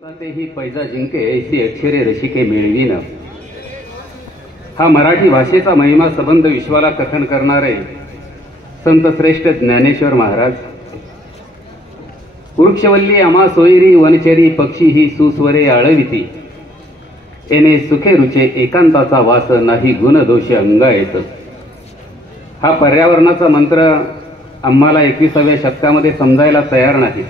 ही पैजा जिंके ऐसी अक्षरे रसिके मिळवीन. हा मराठी भाषेचा महिमा संबंध विश्वाला कथन करणारे संत श्रेष्ठ ज्ञानेश्वर महाराज. वृक्षवल्ली आम्हा सोयरी वनचरी पक्षी ही सुस्वरे आळविती. येणे सुखे रुचे एकांताचा वास नाही गुण दोष अंगा येत. हा पर्यावरणाचा मंत्र आम्हाला 21व्या शतकामध्ये समजायला तयार नाही.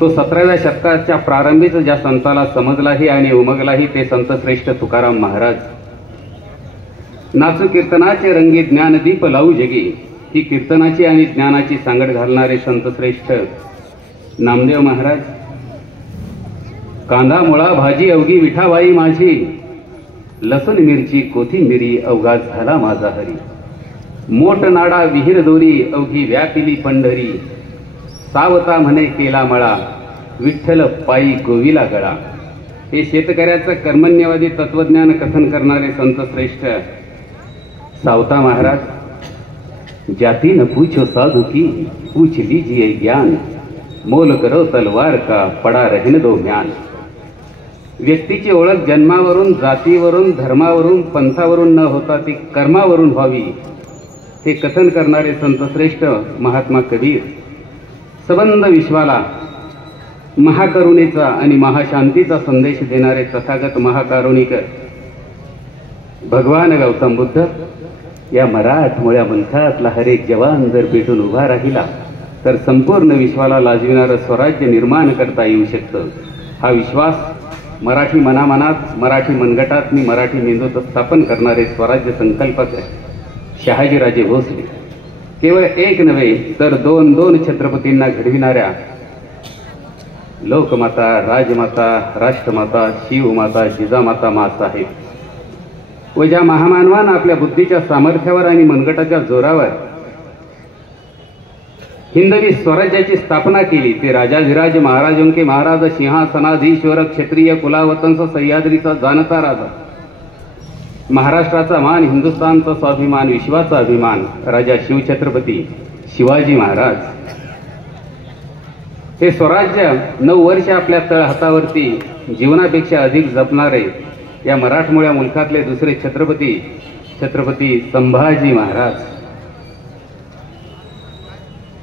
तो 17व्या शतकाच्या प्रारंभीच ज्या संताला समजलाही आणि उमगलाही ते संत श्रेष्ठ तुकाराम महाराज. नाचू कीर्तनाचे रंगी ज्ञानदीप लावू जगी ही कीर्तनाची आणि ज्ञानाची सांगड घालणारे संत श्रेष्ठ नामदेव महाराज. कांदा मुळा भाजी अवघी विठाबाई माझी, लसूण मिरची कोथिंबिरी अवघा झाला माझा हरी. मोठ नाडा विहीर दोरी अवघी व्यापिली पंढरी. सावता म्हणे केला मळा विठ्ठल पायी गोविला गळा. हे शेतकऱ्याचं कर्मण्यवादी तत्वज्ञान कथन करणारे संत श्रेष्ठ सावता महाराज. जाती न पूछो साधु की पूछ लीजिए ज्ञान. मोल करो तलवार का पडा रहीन दो म्यान. व्यक्तीची ओळख जन्मावरून जातीवरून धर्मावरून पंथावरून न होता ती कर्मावरून व्हावी हे कथन करणारे संत श्रेष्ठ महात्मा कबीर. सबंध विश्वाला महाकरुणेचा आणि महाशांतीचा संदेश देणारे तथागत महाकारुणिक भगवान गौतम बुद्ध. या मराठमोळ्या मुलखातला हर एक जवान जर पेटून उभा राहिला तर संपूर्ण विश्वाला लाजविणारं स्वराज्य निर्माण करता येऊ शकतं. हा विश्वास मराठी मनामनात मराठी मनगटात मी मराठी मेंदूत स्थापन करणारे स्वराज्य संकल्पक शहाजीराजे भोसले केवळ एक नव्हे तर दोन छत्रपतींना घडविणाऱ्या लोकमाता, राजमाता, राष्ट्रमाता, शिवमाता, जिजामाता मासाहेब व ज्या महामानवानं आपल्या बुद्धीच्या सामर्थ्यावर आणि मनगटाच्या जोरावर हिंदवी स्वराज्याची स्थापना केली ते राजाधिराज महाराजों के महाराज सिंहासनाधीश्वर क्षत्रिय कुलावतंस सह्याद्रीचा जाणता राजा. महाराष्ट्राचा मान, हिंदुस्थानचा स्वाभिमान, विश्वाचा अभिमान राजा शिवछत्रपती शिवाजी महाराज. हे स्वराज्य 9 वर्ष आपल्या तळहातावरती जीवनापेक्षा अधिक जपणारे या मराठमोळ्या मुलखातले दुसरे छत्रपती संभाजी महाराज.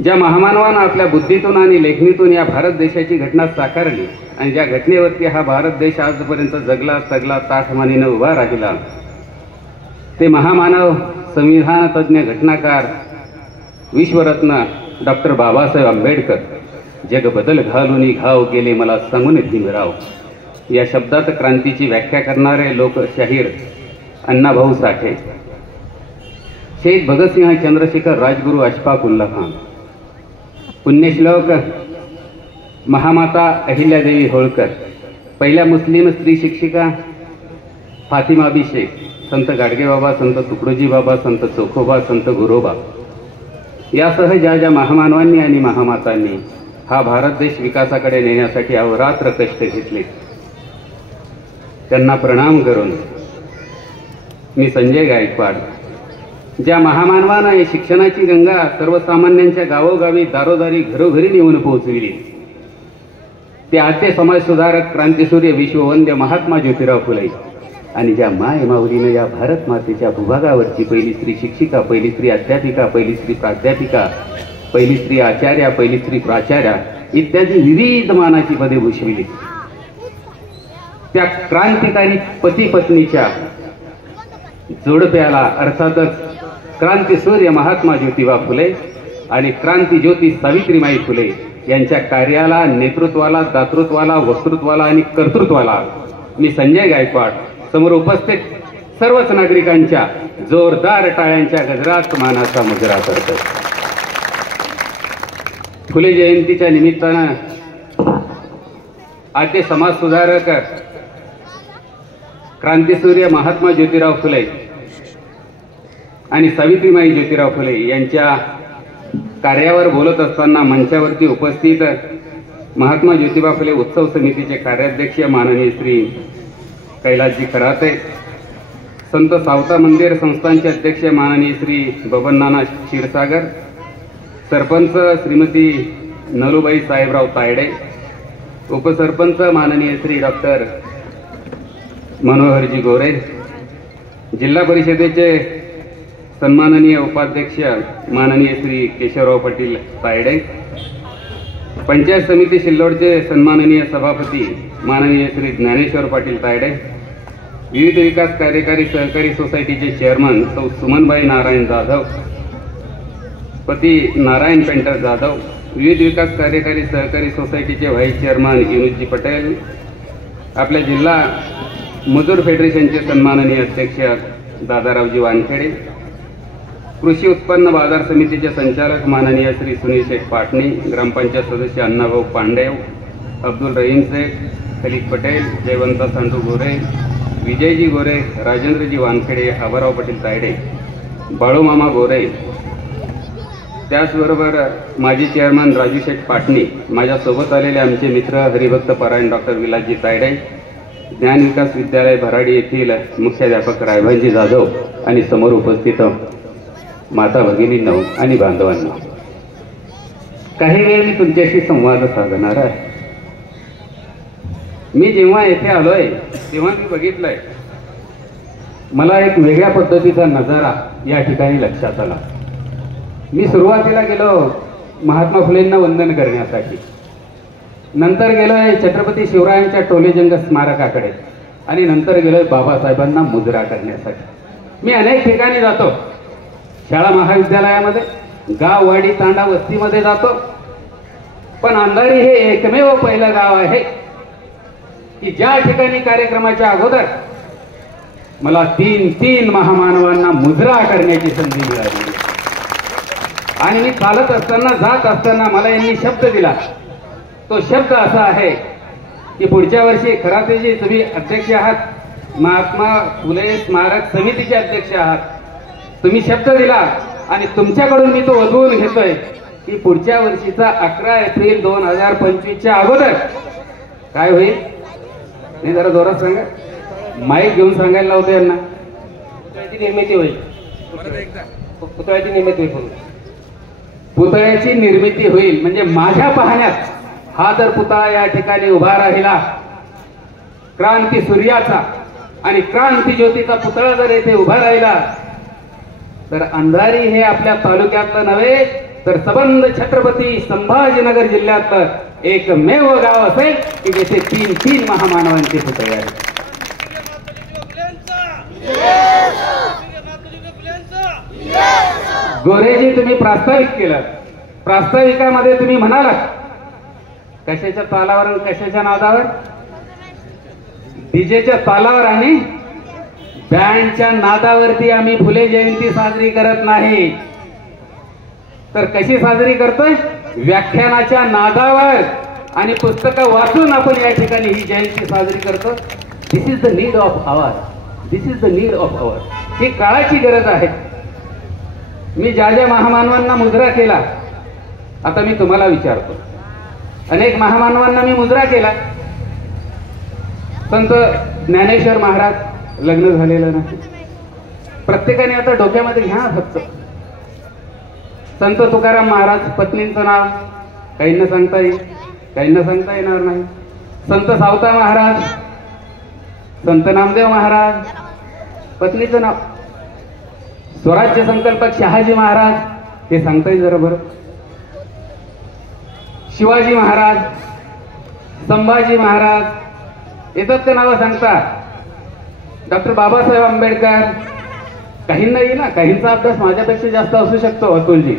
ज्या महामानवानं आपल्या बुद्धीतून आणि लेखणीतून या भारत देशाची घटना साकारली आणि ज्या घटनेवरती हा भारत देश आजपर्यंत जगला सगला ताठमानीनं उभा राहिला ते महामानव, संविधान तज्ञ, घटनाकार, विश्वरत्न डॉक्टर बाबासाहेब आंबेडकर. जग बदल घालून घाव गेले मला सांगून भीमराव या शब्दात क्रांतीची व्याख्या करणारे लोकशाहीर अण्णाभाऊ साठे. शहीद भगतसिंह, चंद्रशेखर, राजगुरू अशफाक उल्ला खान. पुण्यश्लोक महामाता अहिल्यादेवी होळकर. पहिल्या मुस्लिम स्त्री शिक्षिका फातिमा बी शेख. संत गाडगेबाबा, संत तुकडोजी बाबा, संत चोखोबा, संत गुरोबा यासह ज्या महामानवांनी आणि महामातांनी हा भारत देश विकासाकडे नेण्यासाठी अहोरात्र कष्ट घेतले त्यांना प्रणाम करून मी संजय गायकवाड. ज्या महामानवानं शिक्षणाची गंगा सर्वसामान्यांच्या गावोगावी दारोदारी घरोघरी नेऊन पोहोचविली ते आद्य समाजसुधारक क्रांतीसूर्य विश्ववंद्य महात्मा ज्योतिराव फुले. आणि ज्या माय माऊलीनं या भारत मातेच्या भूभागावरची पहिली स्त्री शिक्षिका, पहिली स्त्री अध्यापिका, पहिली स्त्री प्राध्यापिका, पहिली स्त्री आचार्या, पहिली स्त्री प्राचार्या इत्यादी विविध मानाची पदे भूषविली त्या क्रांतिकारी पती पत्नीच्या जोडप्याला अर्थातच क्रांतीसूर्य महात्मा ज्योतिबा फुले आणि क्रांतीज्योती सावित्रीमाई फुले यांच्या कार्याला, नेतृत्वाला, दातृत्वाला, वक्तृत्वाला आणि कर्तृत्वाला मी संजय गायकवाड समोर उपस्थित सर्वच नागरिकांच्या जोरदार टाळ्यांच्या गजरात मानाचा मुजरा करतो. फुले जयंतीच्या निमित्तानं आद्य समाजसुधारक क्रांतीसूर्य महात्मा ज्योतिराव फुले आणि सावित्रीमाई ज्योतिराव फुले यांच्या कार्यावर बोलत असताना मंचावरती उपस्थित महात्मा ज्योतिबा फुले उत्सव समितीचे कार्याध्यक्ष माननीय श्री कैलासजी खराते, संत सावता मंदिर संस्थानचे अध्यक्ष माननीय श्री बबननाना क्षीरसागर, सरपंच श्रीमती नलुबाई साहेबराव तायडे, उपसरपंच माननीय श्री डॉक्टर मनोहरजी गोरे, जिल्हा परिषदेचे सन्माननीय उपाध्यक्ष माननीय श्री केशवराव पाटील तायडे, पंचायत समिती सिल्लोडचे सन्माननीय सभापती माननीय श्री ज्ञानेश्वर पाटील तायडे, विविध विकास कार्यकारी सहकारी सोसायटीचे चेअरमन सौ सुमनबाई नारायण जाधव, पती नारायण पेंटर जाधव, विविध विकास कार्यकारी सहकारी सोसायटीचे व्हाईस चेअरमन युनुसजी पटेल, आपल्या जिल्हा मजूर फेडरेशनचे सन्माननीय अध्यक्ष दादारावजी वानखेडे, कृषी उत्पन्न बाजार समितीचे संचालक माननीय श्री सुनील शेख पाटणी, ग्रामपंचायत सदस्य अण्णाभाऊ पांडेव, अब्दुल रहीम शेख, खलीक पटेल, जयवंत सांडू गोरे, विजयजी गोरे, राजेंद्रजी वानखेडे, आबाराव पाटील तायडे, बाळूमामा गोरे, त्याचबरोबर माजी चेअरमन राजू शेठ पाटणी, माझ्यासोबत आलेले आमचे मित्र हरिभक्त परायण डॉक्टर विलासजी तायडे, ज्ञान विकास विद्यालय भराडी येथील मुख्याध्यापक रायभानजी जाधव आणि समोर उपस्थित माता भगिनींनो आणि बांधवांना, काही वेळ मी तुमच्याशी संवाद साधणार आहे. मी जेव्हा येथे आलोय तेव्हा मी बघितलंय, मला एक वेगळ्या पद्धतीचा नजारा या ठिकाणी लक्षात आला. मी सुरुवातीला गेलो महात्मा फुलेंना वंदन करण्यासाठी, नंतर गेलोय छत्रपती शिवरायांच्या टोलेजंग स्मारकाकडे आणि नंतर गेलोय बाबासाहेबांना मुजरा करण्यासाठी. मी अनेक ठिकाणी जातो, शाळा महाविद्यालयामध्ये, गाव वाडी तांडा वस्तीमध्ये जातो, पण अंधारी हे एकमेव पहिलं गाव आहे की ज्या ठिकाणी कार्यक्रमाच्या अगोदर मला तीन महामानवांना मुजरा करण्याची संधी मिळाली. आणि मी चालत असताना जात असताना मला यांनी शब्द दिला. तो शब्द असा आहे की पुढच्या वर्षी खरातेजी तुम्ही अध्यक्ष आहात, महात्मा फुले स्मारक समितीचे अध्यक्ष आहात, तुम्ही शब्द दिला आणि तुमच्याकडून मी तो वधवून घेतोय की पुढच्या वर्षीचा 11 एप्रिल 2025च्या अगोदर काय होईल. नाही जरा जोरात सांगा, माईक घेऊन सांगायला लावतो यांना. पुतळ्याची निर्मिती होईल, पुतळ्याची निर्मिती होईल, पुतळ्याची निर्मिती होईल. म्हणजे माझ्या पाहण्यात हा जर पुतळा या ठिकाणी उभा राहिला, क्रांती सूर्याचा आणि क्रांती ज्योतीचा पुतळा जर येथे उभा राहिला, तर अंधारी हे आपल्या तालुक्यातलं नव्हे तर संबंध छत्रपती संभाजीनगर जिल्ह्यातलं एकमेव गाव असेल की जेथे तीन महामानवांचे पुतळे आहेत. गोरेजी तुम्ही प्रास्ताविक केलं, प्रास्ताविकामध्ये तुम्ही म्हणालात कशाच्या तालावर आणि कशाच्या नादावर, डीजेच्या तालावर आणि बँडच्या नादावरती आम्ही फुले जयंती साजरी करत नाही, तर कशी साजरी करतोय, व्याख्यानाच्या नादावर आणि पुस्तकं वाचून आपण या ठिकाणी ही जयंती साजरी करतो. This is the need of hour, this is the need of hour. ही काळाची गरज आहे. मी ज्या ज्या महामानवांना मुजरा केला, आता मी तुम्हाला विचारतो, अनेक महामानवांना मी मुजरा केला. संत ज्ञानेश्वर महाराज लग्न झालेलं नाही, प्रत्येकाने आता डोक्यामध्ये घ्या फक्त. संत तुकाराम महाराज पत्नींचं नाव काहींना सांगता येईल, काहींना सांगता येणार नाही. संत सावता महाराज, संत नामदेव महाराज पत्नीचं नाव. स्वराज्य संकल्पक शहाजी महाराज हे सांगता येईल जरा बरं. शिवाजी महाराज, संभाजी महाराज येतात का नावं सांगतात. डॉक्टर बाबासाहेब आंबेडकर काहींना येईल ना, काहींचा अभ्यास माझ्यापेक्षा जास्त असू शकतो अतुलजी.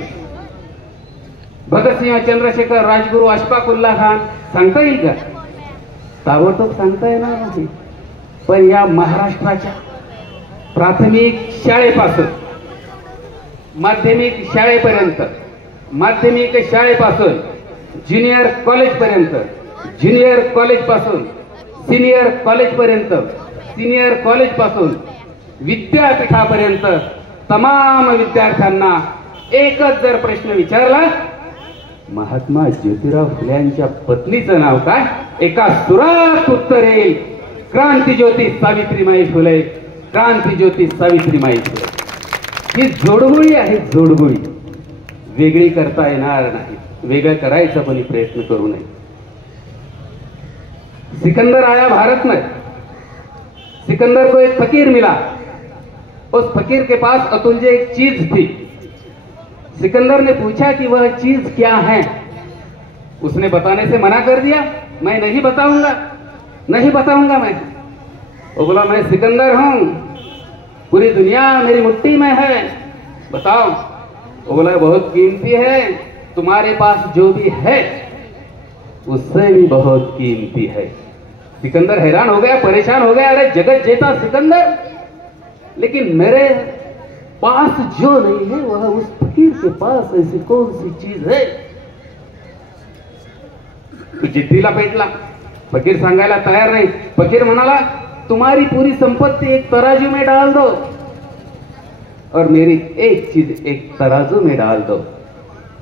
भगतसिंह, चंद्रशेखर, राजगुरू, अशफाकुल्ला खान सांगता येईल का, ताबडतोब सांगता येणार नाही. पण या महाराष्ट्राच्या प्राथमिक शाळेपासून माध्यमिक शाळेपर्यंत, माध्यमिक शाळेपासून ज्युनियर कॉलेजपर्यंत, ज्युनियर कॉलेजपासून सिनियर कॉलेजपर्यंत, सिनियर कॉलेजपासून विद्यापीठापर्यंत तमाम विद्यार्थ्यांना एकच जर प्रश्न विचारला, महात्मा ज्योतिराव फुल्यांच्या पत्नीचं नाव काय, एका सुरात उत्तर येईल, क्रांतीज्योती सावित्रीमाई फुले, क्रांतीज्योती सावित्रीमाई फुले. ही जोडगोळी आहे, जोडगोळी. वेगळी करता येणार नाही, वेगळं करायचा पण प्रयत्न करू नये. सिकंदर आया भारत में, सिकंदर को एक फकीर मिला, उस फकीर के पास अतुल्य एक चीज थी। सिकंदर ने पूछा कि वह चीज क्या है। उसने बताने से मना कर दिया, मैं नहीं बताऊंगा, नहीं बताऊंगा मैं। वो बोला मैं सिकंदर हूं, पूरी दुनिया मेरी मुट्ठी में है, बताओ। वो बोला बहुत कीमती है, तुम्हारे पास जो भी है उससे भी बहुत कीमती है। सिकंदर हैरान हो गया, परेशान हो गया, अरे जगत जेता सिकंदर, लेकिन मेरे पास जो नहीं है वह उस फकीर के पास ऐसी कौन सी चीज है। तो जिद्दीला पेटला, फकीर सांगायला तयार नाही। फकीर म्हणाला तुम्हारी पूरी संपत्ति एक तराजू में डाल दो और मेरी एक चीज एक तराजू में डाल दो,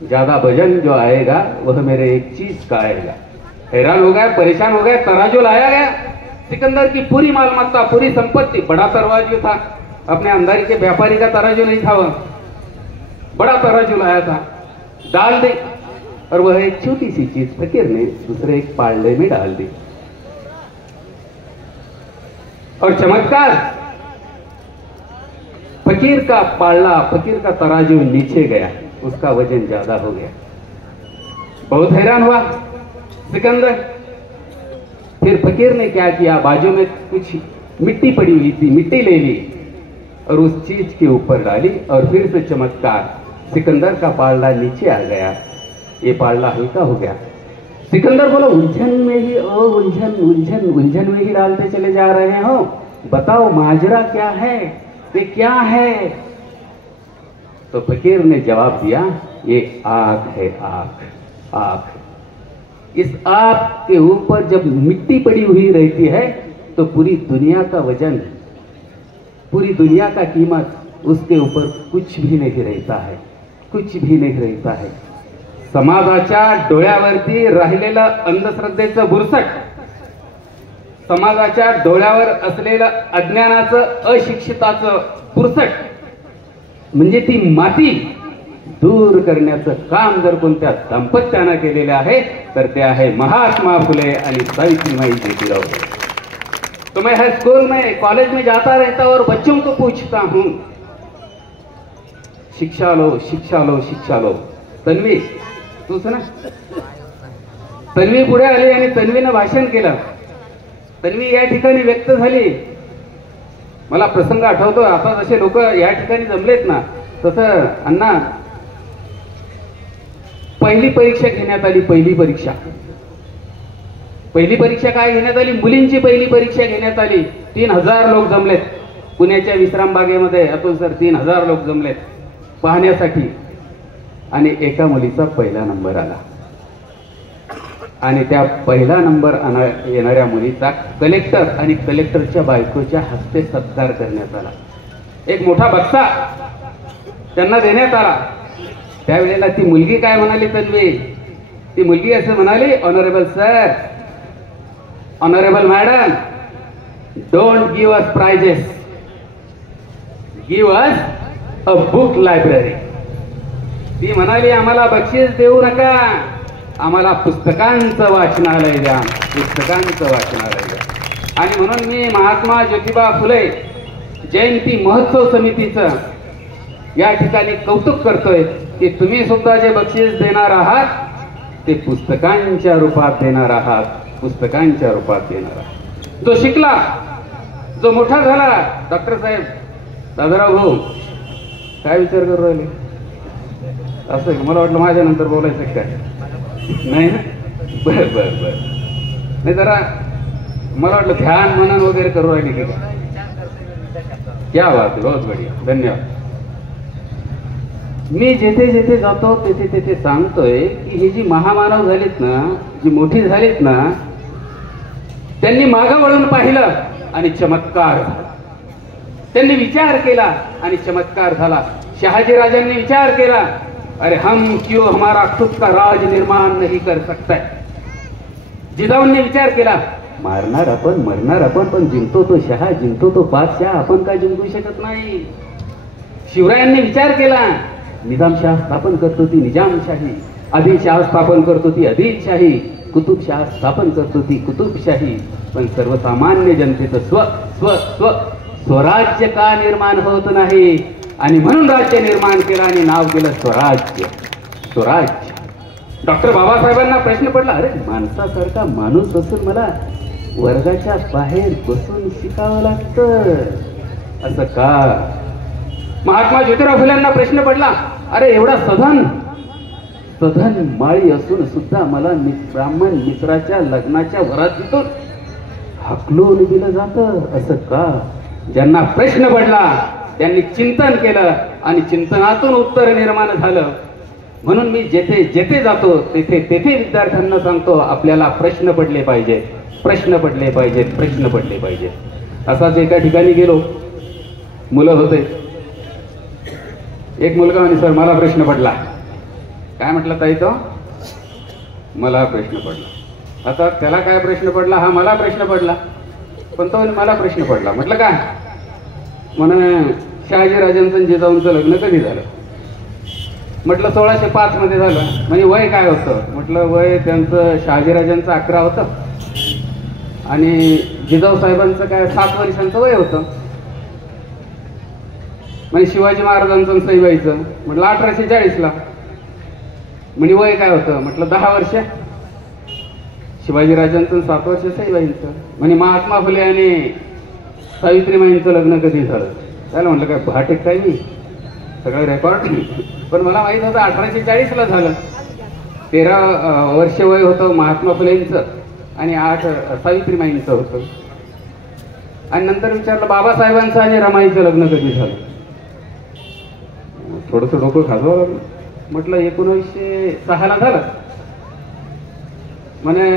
ज्यादा वजन जो आएगा वह मेरे एक चीज का आएगा। हैरान हो गया, परेशान हो गया, तराजू लाया गया। सिकंदर की पूरी मालमत्ता, पूरी संपत्ति, बड़ा तराजू था, अपने अंदर के व्यापारी का तराजू नहीं था, वह बड़ा तराजू लाया था, डाल दे। और वह एक छोटी सी चीज फकीर ने दूसरे एक पालने में डाल दी। और चमत्कार, फकीर का पालना, फकीर का तराजू नीचे गया, उसका वजन ज्यादा हो गया। बहुत हैरान हुआ सिकंदर। फिर फकीर ने क्या किया, बाजू में कुछ मिट्टी पड़ी हुई थी, मिट्टी ले ली और उस चीज के ऊपर डाली, और फिर से चमत्कार, सिकंदर का पालना नीचे आ गया, ये पालना हल्का हो गया। सिकंदर बोला उलझन में ही, ओ उलझन उलझन उलझन में ही डालते चले जा रहे हो, बताओ माजरा क्या है, ये क्या है। तो फकीर ने जवाब दिया ये आग है, आग, आग। इस आग के ऊपर जब मिट्टी पड़ी हुई रहती है तो पूरी दुनिया का वजन, पूरी दुनिया का कीमत उसके ऊपर कुछ भी नहीं रहता है, कुछ भी नहीं रहता है। समाजाच्या डोळ्यावरती राहिलेलं अंधश्रद्धेचं बुरसट, समाजाच्या डोळ्यावर असलेलं अज्ञानाचं, अशिक्षिताचं बुरसट, म्हणजे ती माती दूर करण्याचं काम जर कोणत्या दाम्पत्यानं केलेले आहे तर ते आहे महात्मा फुले आणि सावित्रीबाई ज्योतिराव। तो मैं हर स्कूल में, कॉलेज में जाता रहता और बच्चों को पूछता हूं शिक्षा लो, शिक्षा लो, शिक्षा लो। तन्वी तूच ना, तन्वी पुढे आली आणि तन्वीनं भाषण केलं। तन्वी या ठिकाणी व्यक्त झाली। मला प्रसंग आठवतो, आता जसे लोक या ठिकाणी जमलेत ना, तसं अण्णा पहिली परीक्षा घेण्यात आली, पहिली परीक्षा, पहिली परीक्षा काय घेण्यात आली, मुलींची पहिली परीक्षा घेण्यात आली। 3000 लोक जमलेत पुण्याच्या विश्राम बागेमध्ये, अतुल सर 3000 लोक जमलेत पाहण्यासाठी, आणि एका मुलीचा पहिला नंबर आला, आणि त्या पहिला नंबर येणाऱ्या मुलीचा कलेक्टर आणि कलेक्टरच्या बायकोच्या हस्ते सत्कार करण्यात आला। एक मोठा बक्सा त्यांना देण्यात आला। त्यावेळेला ती मुलगी काय म्हणाली, तन्वी, ती मुलगी असं म्हणाली, honourable sir, honourable madam, don't give us prizes, give us a book library. ती म्हणाली आम्हाला बक्षीस देऊ नका, आम्हाला पुस्तकांचं वाचनालय द्या, पुस्तकांचं वाचनालय द्या। आणि म्हणून मी महात्मा ज्योतिबा फुले जयंती महोत्सव समितीचं या ठिकाणी कौतुक करतोय की तुम्ही सुद्धा जे बक्षीस देणार आहात ते पुस्तकांच्या रूपात देणार आहात, पुस्तकांच्या रूपात देणार आहात। जो शिकला, जो मोठा झाला, डॉक्टर साहेब दादाराव भाऊ काय विचार करू राहिले, असं मला वाटलं माझ्या नंतर बोलायचं काय, नाही ना, बर बर बर, नाही जरा मला वाटलं ध्यान मनन वगैरे करू राहिली की काय। क्या बात है, बहुत बढ़िया, धन्यवाद। मी जेथे जेथे जातो तेथे तेथे सांगतोय की ही जी महामानव झालीत ना, जी मोठी झालीत ना, त्यांनी मागं वळून पाहिलं आणि चमत्कार झाला, त्यांनी विचार केला आणि चमत्कार झाला। शहाजी राजांनी विचार केला, अरे हम क्यों हमारा खुद का राज निर्माण नहीं कर सकता। जिजाऊंनी विचार केला, मारणार आपण, मरणार आपण, पण जिंकतो तो शहा, जिंकतो तो बादशाह, आपण काय जिंकू शकत नाही। शिवरायांनी विचार केला, निजामशाह स्थापन करतो ती निजामशाही, आदिलशाह स्थापन करतो ती आदिलशाही, कुतुबशाह स्थापन करतो ती कुतुबशाही, पण सर्वसामान्य जनतेचं स्व स्व स्व स्वराज्य का निर्माण होत नाही? आणि म्हणून राज्य निर्माण केलं आणि नाव केलं स्वराज्य. स्वराज्य. डॉक्टर बाबासाहेबांना प्रश्न पडला, अरे माणसासारखा माणूस असून मला वर्गाच्या बाहेर बसून शिकावं लागतं, असं का? महात्मा ज्योतिराव फुल्यांना प्रश्न पडला, अरे एवढा सधन माळी असून सुद्धा मला ब्राह्मण मित्राच्या लग्नाच्या वरातीतून हकलून दिलं जातं, असं का? ज्यांना प्रश्न पडला त्यांनी चिंतन केलं आणि चिंतनातून उत्तर निर्माण झालं. म्हणून मी जेथे जेथे जातो तेथे तेथे विद्यार्थ्यांना सांगतो, आपल्याला प्रश्न पडले पाहिजेत, प्रश्न पडले पाहिजेत, प्रश्न पडले पाहिजेत. असाच एका ठिकाणी गेलो, मुलं होते. एक मुलगा म्हणे, सर मला प्रश्न पडला. काय म्हटलं ताई? तो मला प्रश्न पडला. आता त्याला काय प्रश्न पडला? हा मला प्रश्न पडला, पण तो मला प्रश्न पडला. म्हटलं काय? म्हणे शहाजीराजांचं जिजाऊंचं लग्न कधी झालं? म्हटलं 1605 मध्ये झालं. म्हणजे वय काय होतं? म्हटलं वय त्यांचं शहाजीराजांचं 11 होतं आणि जिजाऊ साहेबांचं काय 7 वर्षांचं वय होतं. म्हणजे शिवाजी महाराजांचं सईबाईचं म्हटलं 1840ला. म्हणजे वय काय होतं? म्हटलं 10 वर्ष शिवाजीराजांचं, 7 वर्ष सईबाईंचं. म्हणजे महात्मा फुले आणि सावित्रीबाईंचं लग्न कधी झालं? त्याला म्हटलं काय भाट काय मी सगळं रेकॉर्ड. पण मला माहित होतं 1840ला झालं. 13 वर्ष वय होतं महात्मा फुलेंचं आणि 8 सावित्रीबाईंचं होतं. आणि नंतर विचारलं बाबासाहेबांचं आणि रमाईचं लग्न कधी झालं? थोडंसं डोकं खाजवावं लागलं. म्हटलं 1906ला झालं. म्हणे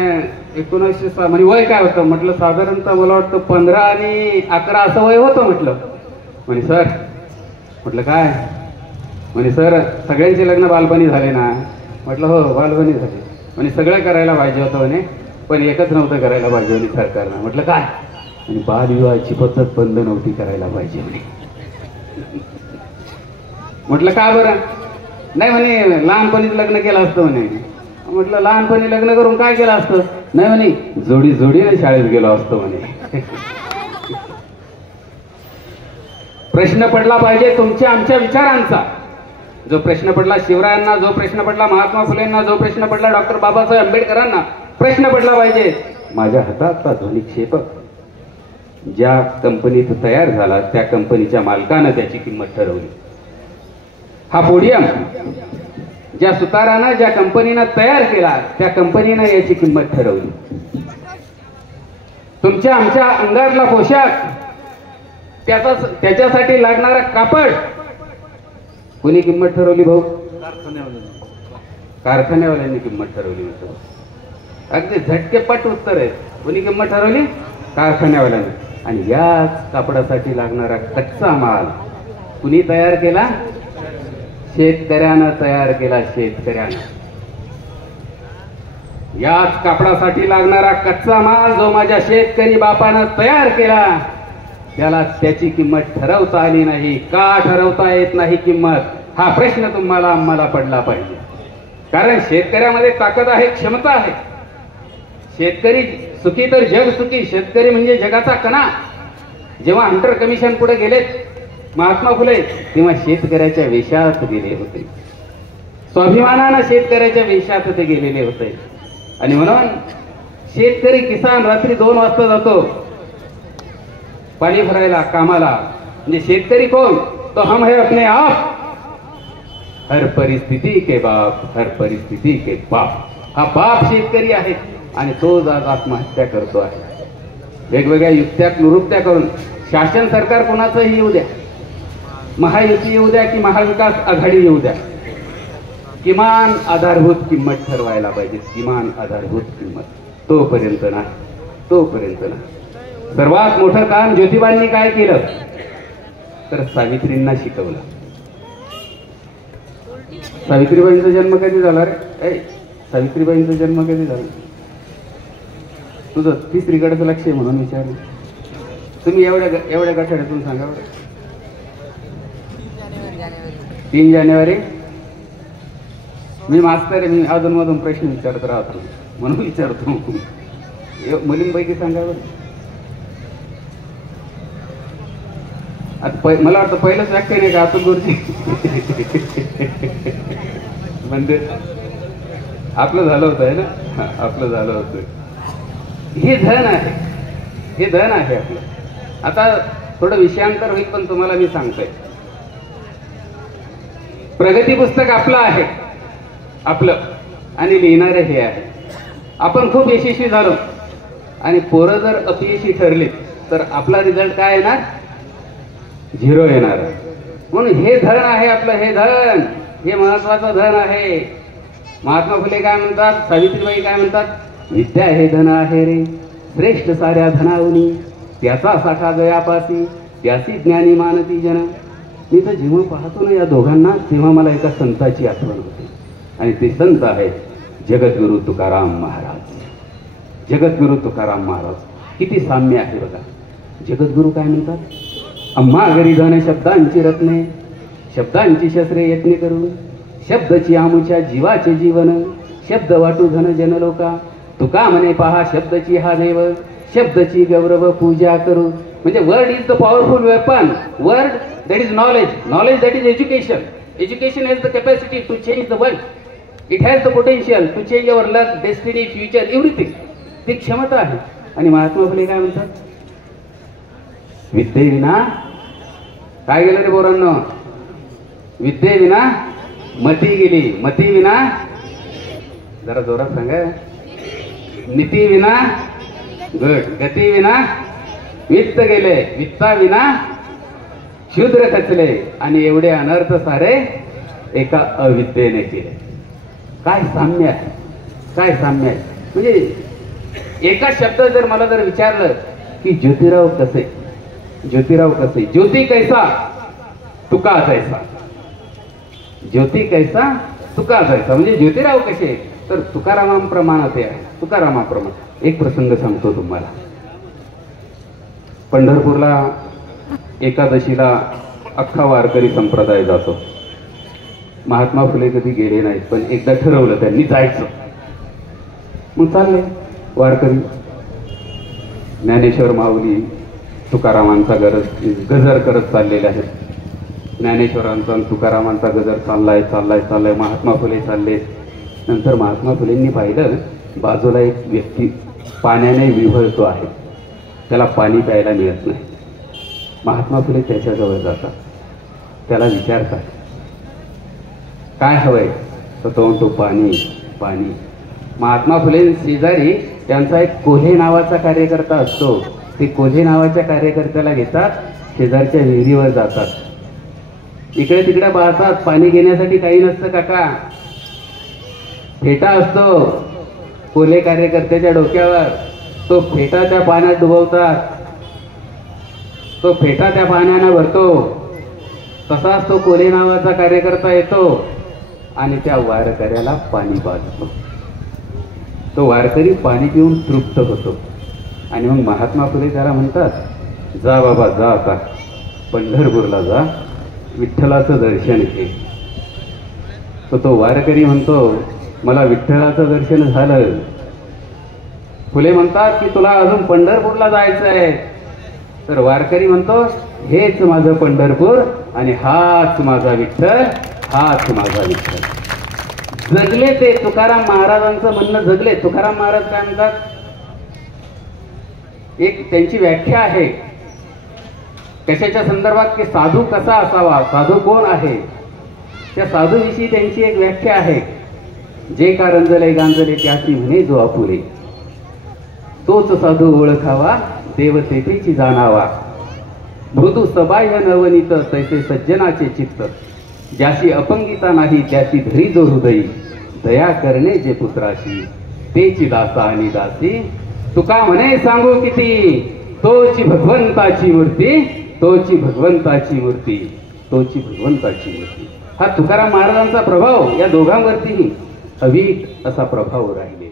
1906. म्हणजे वय काय होतं? म्हटलं साधारणतः मला वाटतं 15 आणि 11 असं वय होतं. म्हटलं म्हणे सर. म्हटलं काय? म्हणे सर सगळ्यांचे लग्न बालपणी झाले ना? म्हटलं हो बालपणी झाले. म्हणे सगळं करायला पाहिजे होतं म्हणे, पण एकच नव्हतं करायला पाहिजे म्हणे सरकारनं. म्हटलं काय? आणि बालविवाहाची पद्धत बंद नव्हती करायला पाहिजे म्हणे. म्हटलं का बरं? नाही म्हणे लहानपणीच लग्न केलं असतं म्हणे. म्हटलं लहानपणी लग्न करून काय केलं असतं? नाही म्हणे जोडीने शाळेत गेलो असतो म्हणे. प्रश्न पडला पाहिजे तुमच्या आमच्या विचारांचा. जो प्रश्न पडला शिवरायांना, जो प्रश्न पडला महात्मा फुलेंना, जो प्रश्न पडला डॉक्टर बाबासाहेब आंबेडकरांना, प्रश्न पडला पाहिजे माझ्या हातातला ध्वनिक्षेपक ज्या कंपनीत तयार झाला त्या कंपनीच्या मालकानं त्याची किंमत ठरवली. हा पोडियम ज्या सुतारानं ज्या कंपनीनं तयार केला त्या कंपनीनं याची किंमत ठरवली. तुमच्या आमच्या अंगातला पोशाख, त्याच्यासाठी लागणारा कापड कोणी किंमत ठरवली भाऊ? कारखान्यावाल्यांनी किंमत ठरवली. अगदी झटकेपट उत्तर आहे. कोणी किंमत ठरवली? कारखान्यावाल्यांनी. आणि याच कापडासाठी लागणारा कच्चा माल कुणी तयार केला? शेतकऱ्यानं तयार केला. शेतकऱ्यानं. याच कापडासाठी लागणारा कच्चा माल जो माझ्या शेतकरी बापानं तयार केला त्याला त्याची किंमत ठरवता आली नाही. का ठरवता येत नाही किंमत? हा प्रश्न तुम्हाला आम्हाला पडला पाहिजे. कारण शेतकऱ्यामध्ये ताकद आहे, क्षमता आहे. शेतकरी सुखी तर जग सुखी. शेतकरी म्हणजे जगाचा कणा. जेव्हा हंटर कमिशन पुढे गेलेत महात्मा फुले तेव्हा शेतकऱ्याच्या वेशात गेले होते. स्वाभिमानानं शेतकऱ्याच्या वेशात ते गेलेले होते. आणि म्हणून शेतकरी किसान रात्री 2 वाजता जातो पाणी भरायला कामाला. म्हणजे शेतकरी कोण? तो हम है अपने आप, हर परिस्थिती के बाप, हर परिस्थिती के बाप. हा बाप शेतकरी आहे आणि तो आज आत्महत्या करतो आहे. वेगवेगळ्या युक्त्या निरुक्त्या करून शासन सरकार कोणाचंही येऊ द्या, महायुती येऊ द्या की महाविकास आघाडी येऊ द्या, किमान आधारभूत किंमत ठरवायला पाहिजे. किमान आधारभूत किंमत. तोपर्यंत नाही. सर्वात मोठं काम ज्योतिबांनी काय केलं तर सावित्रींना शिकवलं. सावित्रीबाईंचा जन्म कधी झाला रे? सावित्रीबाईंचा जन्म कधी झाला? तुझं तिसरीकडचं लक्ष आहे म्हणून विचारलं. तुम्ही एवढ्या गठाड्यातून सांगा बरं. 3 जानेवारी. मी मास्तर आहे. मी अधूनमधून प्रश्न विचारत राहतो. म्हणून विचारतो. मुलींपैकी सांगा बरं. आता मला वाटतं पहिलंच व्याख्यान आहे का अतुल गुरुजी? म्हणजे आपलं झालं होतं आहे ना, आपलं झालं होतं. हे धन आहे, हे धन आहे आपलं. आता थोडं विषयांतर होईल पण तुम्हाला मी सांगतोय. प्रगती पुस्तक आपलं आहे, आपलं, आणि लिहिणारे हे आहे. आपण खूप यशस्वी झालो आणि पोरं जर अपयशी ठरली तर आपला रिझल्ट काय येणार? 0 येणार. म्हणून हे धन आहे आपलं, हे धन, हे महत्वाचं धन आहे. महात्मा फुले काय म्हणतात, सावित्रीबाई काय म्हणतात? विद्या हे धन आहे रे श्रेष्ठ साऱ्या धनावनी, त्याचा साठा गयापासी, त्याची ज्ञानी मानती जन. मी तर जेव्हा पाहतो ना या दोघांना तेव्हा मला एका संताची आठवण होते, आणि ते संत आहे जगद्गुरु तुकाराम महाराज. जगद्गुरु तुकाराम महाराज. किती साम्य आहे बघा. जगद्गुरु काय म्हणतात? अम्मा घरी धन शब्दांची रत्ने, शब्दांची शस्त्रे यत्न करून, शब्दची आमुच्या जीवाचे जीवन, शब्द वाटू धन जनलोका. तुका म्हणे पहा शब्दची हा देव, शब्दची गौरव पूजा करू. म्हणजे word is the powerful weapon. Word that is knowledge, knowledge that is education. Education has the capacity to change the world. It has the potential to change our luck, destiny, future, everything. ती क्षमता आहे. आणि महात्मा फुले काय म्हणतात? विद्येविना काय गेलं रे पोरांनो? विद्येविना मती गेली, मती विना, जरा जोरात सांगा, नीती विना गट, गती विना वित्त गेले, वित्ता विना शूद्र खचले, आणि एवढे अनर्थ सारे एका अविद्येने केले. काय साम्य आहे, काय साम्य आहे. म्हणजे एका शब्द जर मला जर विचारलं की ज्योतिराव कसे, ज्योतिराव कसे, ज्योती कैसा तुका कैसा, ज्योती कैसा तुका कैसा, म्हणजे ज्योतिराव कसे तर तुकारामाप्रमाणे ते आहे, तुकारामाप्रमाणे. एक प्रसंग सांगतो तुम्हाला. पंढरपूरला एकादशीला अख्खा वारकरी संप्रदाय जातो. महात्मा फुले कधी गेले नाहीत, पण एकदा ठरवलं त्यांनी जायचं. मग चालले वारकरी. ज्ञानेश्वर माऊली तुकारामांचा गजर करत चाललेले आहेत. ज्ञानेश्वरांचा तुकारामांचा गजर चाललाय चाललाय चाललाय. महात्मा फुले चालले. नंतर महात्मा फुलेंनी पाहिलं बाजूला एक व्यक्ती पाण्याने विव्हळतो आहे, त्याला पाणी प्यायला मिळत नाही. महात्मा फुले त्याच्याजवळ जातात, त्याला विचारतात काय हवंय, तर तो म्हणतो पाणी पाणी. महात्मा फुले शेजारी त्यांचा एक कोल्हे नावाचा कार्यकर्ता असतो. ते कोल्हे नावाच्या कार्यकर्त्याला घेतात, शेजारच्या विहिरीवर जातात, इकडे तिकडे पाहतात. पाणी घेण्यासाठी काही नसतं काका, फेटा असतो कोल्हे कार्यकर्त्याच्या डोक्यावर. तो फेटा त्या पाण्यात डुबवतात, तो फेटा त्या पाण्याने भरतो. तसाच तो कोल्हे नावाचा कार्यकर्ता येतो आणि त्या वारकऱ्याला पाणी पाजतो. तो वारकरी पाणी पिऊन तृप्त होतो. आणि मग महात्मा फुले त्याला म्हणतात जा बाबा जा, आता पंढरपूरला जा, विठ्ठलाचं दर्शन घे. तो वारकरी म्हणतो मला विठ्ठलाचं दर्शन झालं. फुले म्हणतात की तुला अजून पंढरपूरला जायचं आहे. तर वारकरी म्हणतो हेच माझं पंढरपूर आणि हाच माझा विठ्ठल, हाच माझा विठ्ठल. जगले ते तुकाराम महाराजांचं म्हणणं जगले. तुकाराम महाराज काय म्हणतात, एक त्यांची व्याख्या आहे कशाच्या संदर्भात की साधू कसा असावा, साधू कोण आहे, त्या साधूविषयी त्यांची एक व्याख्या आहे. जे का रंजले गांजले त्याची म्हणे जो आपुले, तोच साधू ओळखावा देव तेथेची जाणावा. मृदू सबाह्य नवनीत तैसे सज्जनाचे चित्त, ज्याशी अपंगिता नाही त्याची धरी जो हृदयी. दया करणे जे पुत्राशी तेची दासा आणि दासी. तुका म्हणे सांगू किती, तोची भगवंताची मूर्ती, तोची भगवंताची मूर्ती, तोची भगवंताची मूर्ती. हा तुकाराम महाराजांचा प्रभाव या दोघांवरतीही अवीट असा प्रभाव राहिला.